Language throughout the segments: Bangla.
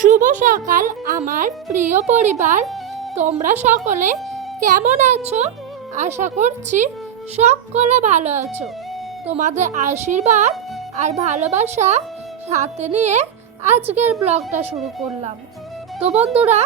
শুভ সকাল, আমার প্রিয় পরিবার। তোমরা সকলে কেমন আছো? আশা করছি সকলে ভালো আছো। তোমাদের আশীর্বাদ আর ভালোবাসা সাথে নিয়ে আজকের ব্লগটা শুরু করলাম। তো বন্ধুরা,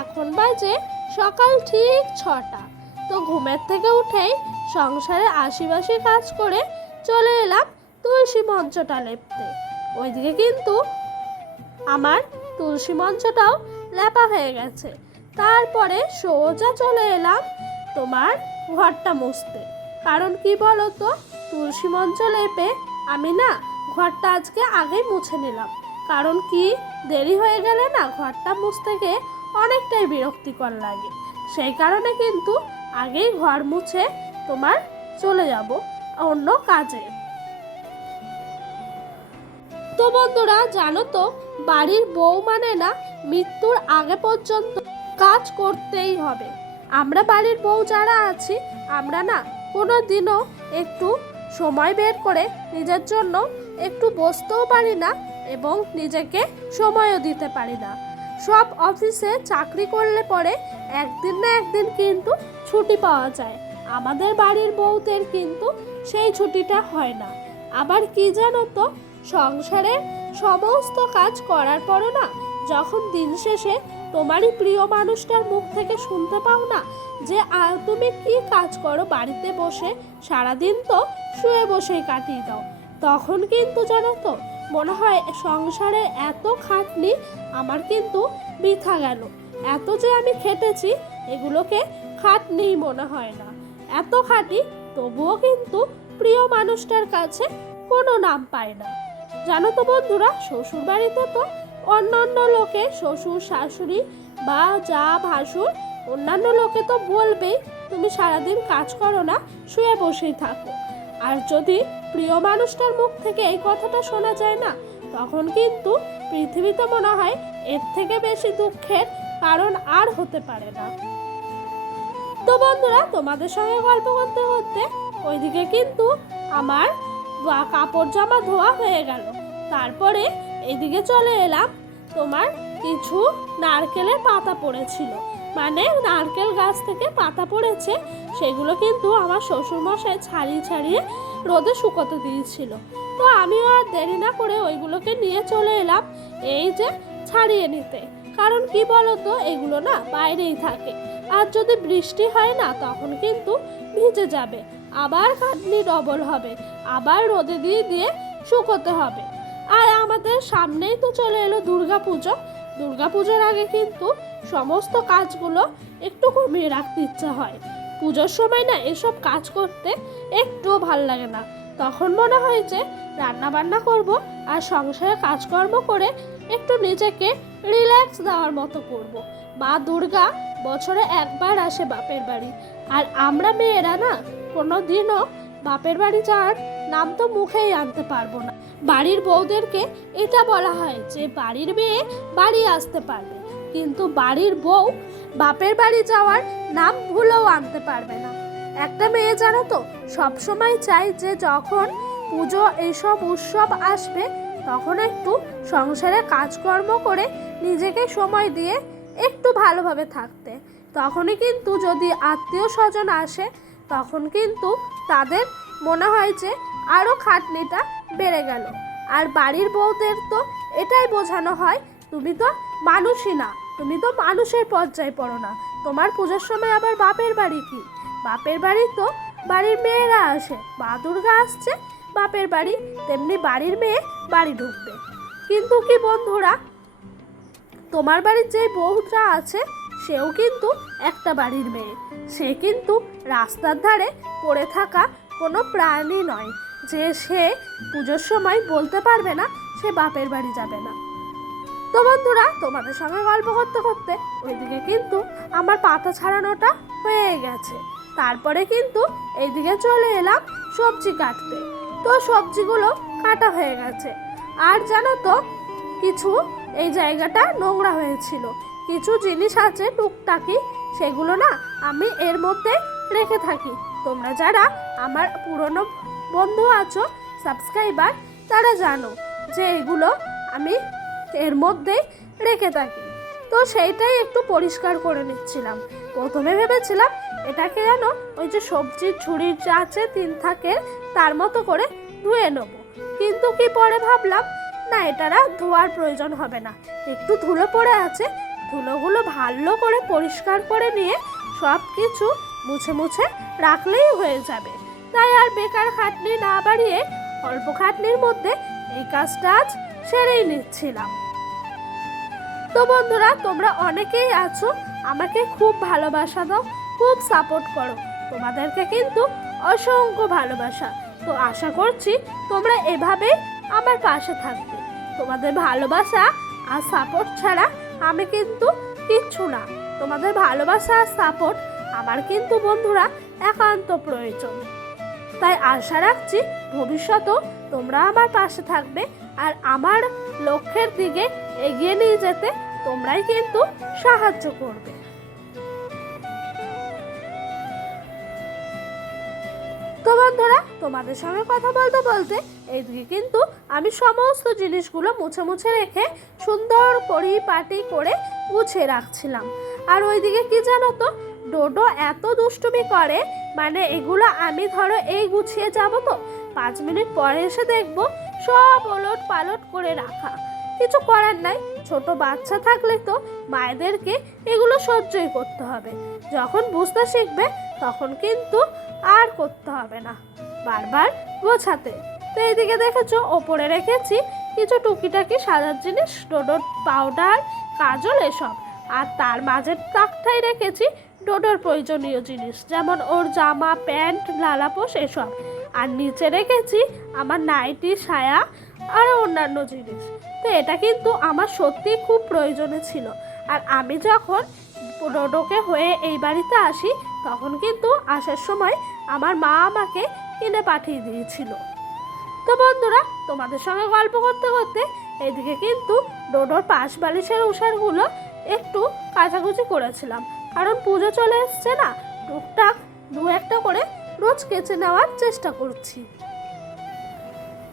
এখন বাজে সকাল ঠিক ছটা। তো ঘুমের থেকে উঠেই সংসারে আশিবাসি কাজ করে চলে এলাম তুলসী মঞ্চটা লেপতে। ওইদিকে কিন্তু আমার তুলসী মঞ্চটাও লেপা হয়ে গেছে। তারপরে সোজা চলে এলাম তোমার ঘরটা মুছতে। কারণ কি বলো তো তুলসী মঞ্চ লেপে আমি না ঘরটা আজকে আগেই মুছে নিলাম। কারণ কি, দেরি হয়ে গেলে না ঘরটা মুছতে গিয়ে অনেকটাই বিরক্তিকর লাগে। সেই কারণে কিন্তু আগেই ঘর মুছে তোমার চলে যাব অন্য কাজে। তো বন্ধুরা, জানো তো বাড়ির বউ মানে না, মৃত্যুর আগে পর্যন্ত কাজ করতেই হবে। আমরা বাড়ির বউ যারা আছি, আমরা না কোনো দিনও একটু সময় বের করে নিজের জন্য একটু বসতেও পারি না এবং নিজেকে সময়ও দিতে পারি না। সব অফিসে চাকরি করলে পরে একদিন না একদিন কিন্তু ছুটি পাওয়া যায়। আমাদের বাড়ির বউদের কিন্তু সেই ছুটিটা হয় না। আবার কি জানো তো সংসারের সমস্ত কাজ করার পরও না, যখন দিন শেষে তোমারই প্রিয় মানুষটার মুখ থেকে শুনতে পাও না যে তুমি কি কাজ করো বাড়িতে বসে? সারাদিন তো শুয়ে বসেই কাটিয়ে দাও। তখন কিন্তু জানো তো, মনে হয় সংসারে এত খাটনি, আমার কিন্তু বৃথা গেল। এত যে আমি খেটেছি, এগুলোকে খাটনিই মনে হয় না। এত খাটি তবুও কিন্তু প্রিয় মানুষটার কাছে কোনো নাম পায় না। জানো তো বন্ধুরা শ্বশুর বাড়িতে তো অন্য অন্য লোকে শ্বশুর, শাশুড়ি বা যা ভাসুর, অন্যান্য লোকে তো বলবেই, তুমি সারাদিন কাজ করো না, শুয়ে বসেই থাকো। আর যদি প্রিয় মানুষটার মুখ থেকে এই কথাটা শোনা যায় না, তখন কিন্তু পৃথিবীতে মনে হয় এর থেকে বেশি দুঃখের কারণ আর হতে পারে না। তো বন্ধুরা, তোমাদের সঙ্গে গল্প করতে করতে ওইদিকে কিন্তু আমার কাপড় জামা ধোয়া হয়ে গেল। তারপরে এদিকে চলে এলাম। তোমার কিছু নারকেলের পাতা পড়েছিল। মানে নারকেল গাছ থেকে পাতা পড়েছে, সেগুলো কিন্তু আমার শ্বশুরমশাই ছাড়িয়ে ছাড়িয়ে রোদে শুকোতে দিয়েছিল। তো আমিও আর দেরি না করে ওইগুলোকে নিয়ে চলে এলাম, এই যে ছাড়িয়ে নিতে। কারণ কি বলতো, এগুলো না বাইরেই থাকে। আর যদি বৃষ্টি হয় না, তখন কিন্তু ভিজে যাবে। আবার খাটনি ডবল হবে। আবার রোদে দিয়ে দিয়ে শুকোতে হবে। আর আমাদের সামনেই তো চলে এলো দুর্গা পুজো দুর্গা পুজোর আগে কিন্তু সমস্ত কাজগুলো একটু কমিয়ে রাখতে ইচ্ছা হয়। পুজোর সময় না এসব কাজ করতে একটুও ভালো লাগে না। তখন মনে হয় যে রান্না বান্না করব আর সংসারে কাজকর্ম করে একটু নিজেকে রিল্যাক্স দেওয়ার মতো করব। মা দুর্গা বছরে একবার আসে বাপের বাড়ি। আর আমরা মেয়েরা না কোনো দিনও বাপের বাড়ি যাওয়ার নাম তো মুখেই আনতে পারব না। বাড়ির বউদেরকে এটা বলা হয় যে বাড়ির মেয়ে বাড়ি আসতে পারবে। কিন্তু বাড়ির বউ বাপের বাড়ি যাওয়ার নাম ভুলেও আনতে পারবে না। একটা মেয়ে জানো তো, সবসময় চাই যে যখন পুজো এইসব উৎসব আসবে, তখন একটু সংসারে কাজকর্ম করে নিজেকে সময় দিয়ে একটু ভালোভাবে থাকতে। তখনই কিন্তু যদি আত্মীয় স্বজন আসে, তখন কিন্তু তাদের মনে হয় যে আরও খাটনিটা বেড়ে গেল। আর বাড়ির বউদের তো এটাই বোঝানো হয়, তুমি তো মানুষই না, তুমি তো মানুষের পর্যায়ে পড়ো না। তোমার পুজোর সময় আবার বাপের বাড়ি কি? বাপের বাড়ি তো বাড়ির মেয়েরা আসে, মা দুর্গা আসছে, বাপের বাড়ি, তেমনি বাড়ির মেয়ে বাড়ি ঢুকবে। কিন্তু কি বন্ধুরা, তোমার বাড়ির যে বউটা আছে, সেও কিন্তু একটা বাড়ির মেয়ে। সে কিন্তু রাস্তার ধারে পড়ে থাকা কোনো প্রাণী নয়। যে সে পুজোর সময় বলতে পারবে না, সে বাপের বাড়ি যাবে না। তো বন্ধুরা, তোমাদের সঙ্গে গল্প করতে করতে ওইদিকে কিন্তু আমার পাতা ছাড়ানোটা হয়ে গেছে। তারপরে কিন্তু এইদিকে চলে এলাম সবজি কাটতে। তো সবজিগুলো কাটা হয়ে গেছে। আর জানো তো, কিছু এই জায়গাটা নোংরা হয়েছিল। কিছু জিনিস আছে টুকটাকি, সেগুলো না আমি এর মধ্যে রেখে থাকি। তোমরা যারা আমার পুরনো বন্ধু আছো সাবস্ক্রাইবার তারা জানো যে এগুলো আমি এর মধ্যেই রেখে থাকি। তো সেইটাই একটু পরিষ্কার করে নিচ্ছিলাম। প্রথমে ভেবেছিলাম এটাকে যেন ওই যে সবজির ঝুড়ির যা আছে, তিন থাকে, তার মতো করে ধুয়ে নেব। কিন্তু কি পরে ভাবলাম, না এটার ধোয়ার প্রয়োজন হবে না। একটু ধুলো পড়ে আছে, ধুলোগুলো ভালো করে পরিষ্কার করে নিয়ে সব কিছু মুছে মুছে রাখলেই হয়ে যাবে। তাই আর বেকার খাটনি না বাড়িয়ে অল্প খাটনির মধ্যে এই কাজটা আজ সেরেই নিচ্ছিলাম। তো বন্ধুরা, তোমরা অনেকেই আছো, আমাকে খুব ভালোবাসা দাও, খুব সাপোর্ট করো। তোমাদেরকে কিন্তু অসংখ্য ভালোবাসা। তো আশা করছি তোমরা এভাবেই আমার পাশে থাকবে। তোমাদের ভালোবাসা আর সাপোর্ট ছাড়া আমি কিন্তু কিচ্ছু না। তোমাদের ভালোবাসা আর সাপোর্ট আমার কিন্তু বন্ধুরা একান্ত প্রয়োজন। তাই আশা রাখছি ভবিষ্যতেও তোমরা আমার পাশে থাকবে আর আমার লক্ষ্যের দিকে এগিয়ে নিয়ে যেতে তোমরাই কিন্তু সাহায্য করবে। তো বন্ধুরা, তোমাদের সঙ্গে কথা বলতে বলতে এইদিকে কিন্তু আমি সমস্ত জিনিসগুলো মুছে মুছে রেখে সুন্দর পরিপাটি করে গুছিয়ে রাখছিলাম। আর ওইদিকে কি জানো তো ডোডো এত দুষ্টুমি করে মানে এগুলো আমি ধরো এই গুছিয়ে যাব তো, পাঁচ মিনিট পরে এসে দেখব সব ওলট পালট করে রাখা। কিছু করার নাই, ছোট বাচ্চা থাকলে তো মায়েদেরকে এগুলো সহ্যই করতে হবে। যখন বুঝতে শিখবে, তখন কিন্তু আর করতে হবে না। বারবার গোছাতে। তো এইদিকে দেখেছ, ওপরে রেখেছি কিছু টুকিটাকি সাজার জিনিস, ডোডোর পাউডার, কাজল এসব। আর তার মাঝের তাকটাই রেখেছি ডোডোর প্রয়োজনীয় জিনিস, যেমন ওর জামা, প্যান্ট লালাপোষ এসব। আর নিচে রেখেছি আমার নাইটি, সায়া, আর অন্যান্য জিনিস। তো এটা কিন্তু আমার সত্যি খুব প্রয়োজনে ছিল। আর আমি যখন ডোডোকে হয়ে এই বাড়িতে আসি, তখন কিন্তু আসার সময় আমার মা আমাকে কিনে পাঠিয়ে দিয়েছিল। তো বন্ধুরা, তোমাদের সঙ্গে গল্প করতে করতে এদিকে কিন্তু ডোডোর পাশ বালিশের উষারগুলো একটু কাচাকুচি করেছিলাম। কারণ পুজো চলে এসছে না? টুকটাক দু একটা করে রোজ কেচে নেওয়ার চেষ্টা করছি।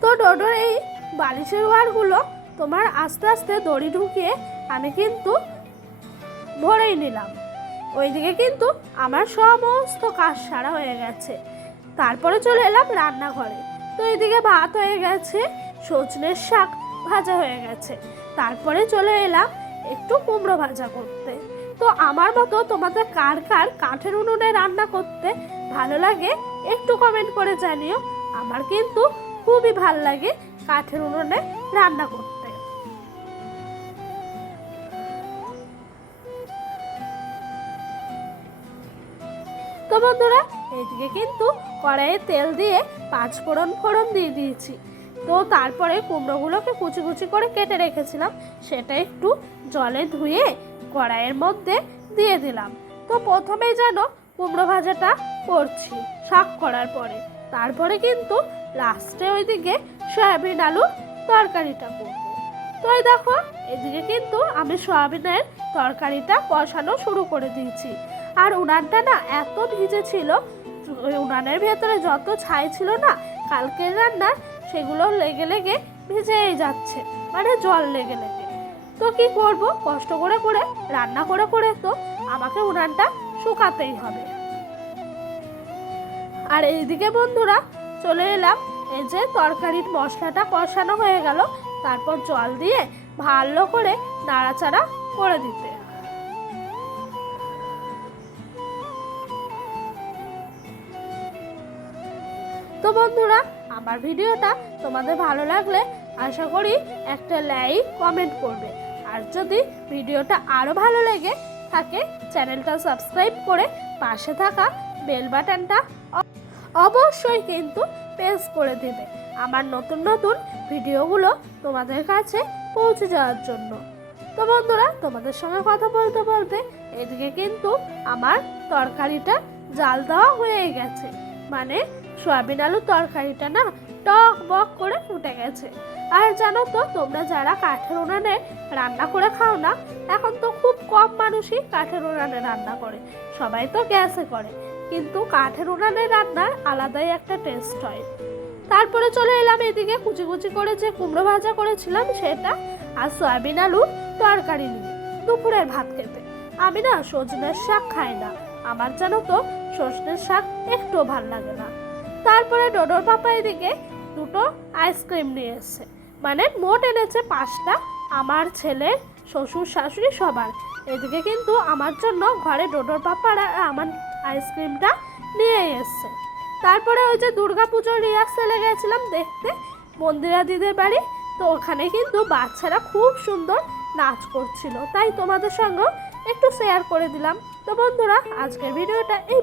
তো ডোডোর এই বালিশের ওয়ারগুলো তোমার আস্তে আস্তে দড়ি ঢুকিয়ে আমি কিন্তু ভরেই নিলাম। ওইদিকে কিন্তু আমার সমস্ত কাজ সারা হয়ে গেছে। তারপরে চলে এলাম রান্নাঘরে। তো এইদিকে ভাত হয়ে গেছে, সজনের শাক ভাজা হয়ে গেছে। তারপরে চলে এলাম একটু কুমড়ো ভাজা করতে। তো আমার মতো তোমাদের কার কার কাঠের উনুনে রান্না করতে ভালো লাগে একটু কমেন্ট করে জানিও। আমার কিন্তু খুবই ভালো লাগে কাঠের উনুনে রান্না করতে। তো বন্ধুরা, এদিকে কিন্তু কড়াইয়ে তেল দিয়ে পাঁচ ফোড়ন ফোড়ন দিয়ে দিয়েছি। তো তারপরে কুমড়োগুলোকে কুচি কুচি করে কেটে রেখেছিলাম। সেটা একটু জলে ধুয়ে কড়াইয়ের মধ্যে দিয়ে দিলাম। তো প্রথমেই যেন কুমড়ো ভাজাটা করছি শাক করার পরে। তারপরে কিন্তু লাস্টে ওইদিকে সয়াবিন আলুর তরকারিটা করব। তো এই দেখো, এদিকে কিন্তু আমি সয়াবিনের তরকারিটা কষানো শুরু করে দিয়েছি। আর উনানটা না এত ভিজে ছিল, উনানের ভেতরে যত ছাই ছিল না, কালকের রান্নার সেগুলো লেগে লেগে ভিজেই যাচ্ছে মানে জল লেগে লেগে। তো কি করব? কষ্ট করে করে, রান্না করে করে তো আমাকে উনানটা শুকাতেই হবে। আর এইদিকে বন্ধুরা, চলে এলাম। এই যে তরকারির মশলাটা কষানো হয়ে গেল, তারপর জল দিয়ে ভালো করে নাড়াচাড়া করে দিতে তো বন্ধুরা, আমার ভিডিওটা তোমাদের ভালো লাগলে আশা করি একটা লাইক, কমেন্ট করবে। আর যদি ভিডিওটা আরও ভালো লেগে থাকে, চ্যানেলটা সাবস্ক্রাইব করে পাশে থাকা বেল বাটনটা অবশ্যই কিন্তু প্রেস করে দেবে আমার নতুন নতুন ভিডিওগুলো তোমাদের কাছে পৌঁছে যাওয়ার জন্য। তো বন্ধুরা, তোমাদের সঙ্গে কথা বলতে বলতে এদিকে কিন্তু আমার তরকারিটা জাল দেওয়া হয়ে গেছে। মানে সয়াবিন আলুর তরকারিটা না টক বক করে ফুটে গেছে। আর জানো তো, তোমরা যারা কাঠের উনানে রান্না করে খাও না, এখন তো খুব কম মানুষই কাঠের উনানে রান্না করে, সবাই তো গ্যাসে করে। কিন্তু কাঠের উনানে রান্নার আলাদাই একটা টেস্ট হয়। তারপরে চলে এলাম এদিকে কুচি কুচি করে যে কুমড়ো ভাজা করেছিলাম সেটা আর সয়াবিন আলুর তরকারি নিয়ে দুপুরের ভাত খেতে। আমি না সজনের শাক খাই না, আমার জানো তো সজনের শাক একটু ভালো লাগে না। তারপরে ডোডোর পাপা এদিকে দুটো আইসক্রিম নিয়ে এসেছে। মানে মোট এনেছে পাঁচটা, আমার ছেলে, শ্বশুর, শাশুড়ি সবার। এদিকে কিন্তু আমার জন্য ঘরে ডোডোর পাপার আমার আইসক্রিমটা নিয়ে এসছে। তারপরে ওই যে দুর্গা পুজোর রিহার্সেলে গেছিলাম দেখতে, মন্দিরা দিদের বাড়ি। তো ওখানে কিন্তু বাচ্চারা খুব সুন্দর নাচ করছিল। তাই তোমাদের সঙ্গেও একটু শেয়ার করে দিলাম। তো বন্ধুরা, আজকের ভিডিওটা এই